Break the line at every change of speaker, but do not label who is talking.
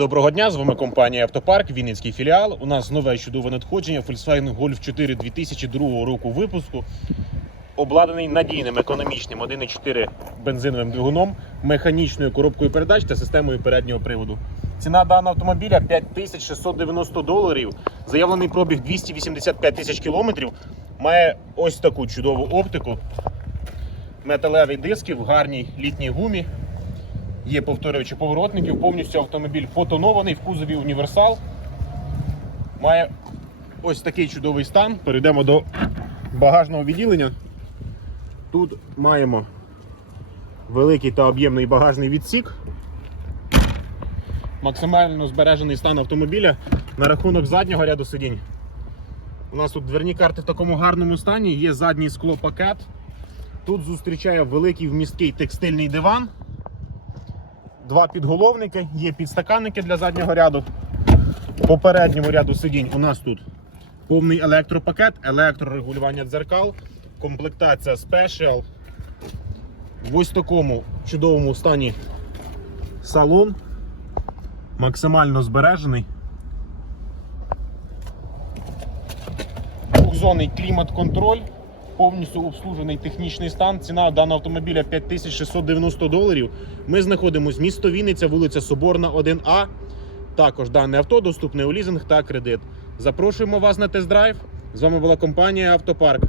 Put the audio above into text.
Доброго дня, з вами компанія Автопарк, Вінницький філіал. У нас нове чудове надходження Volkswagen Golf 4 2002 року випуску. Обладнаний надійним економічним 1,4 бензиновим двигуном, механічною коробкою передач та системою переднього приводу. Ціна даного автомобіля 5690 доларів. Заявлений пробіг 285 тисяч кілометрів. Має ось таку чудову оптику. Металеві диски в гарній літній гумі. Є повторювачі поворотників, повністю автомобіль потонований в кузові універсал. Має ось такий чудовий стан. Перейдемо до багажного відділення. Тут маємо великий та об'ємний багажний відсік. Максимально збережений стан автомобіля на рахунок заднього ряду сидінь. У нас тут дверні карти в такому гарному стані, є задній склопакет. Тут зустрічає великий вмісткий текстильний диван два підголовники, є підстаканники для заднього ряду. По передньому ряду сидінь у нас тут повний електропакет, електрорегулювання дзеркал, комплектація Special. В ось такому чудовому стані салон. Максимально збережений. Двохзонний клімат-контроль, повністю обслужений технічний стан. Ціна даного автомобіля 5690 доларів. Ми знаходимося місто Вінниця, вулиця Соборна, 1А. Також дане авто доступне у лізинг та кредит. Запрошуємо вас на тест-драйв. З вами була компанія Автопарк.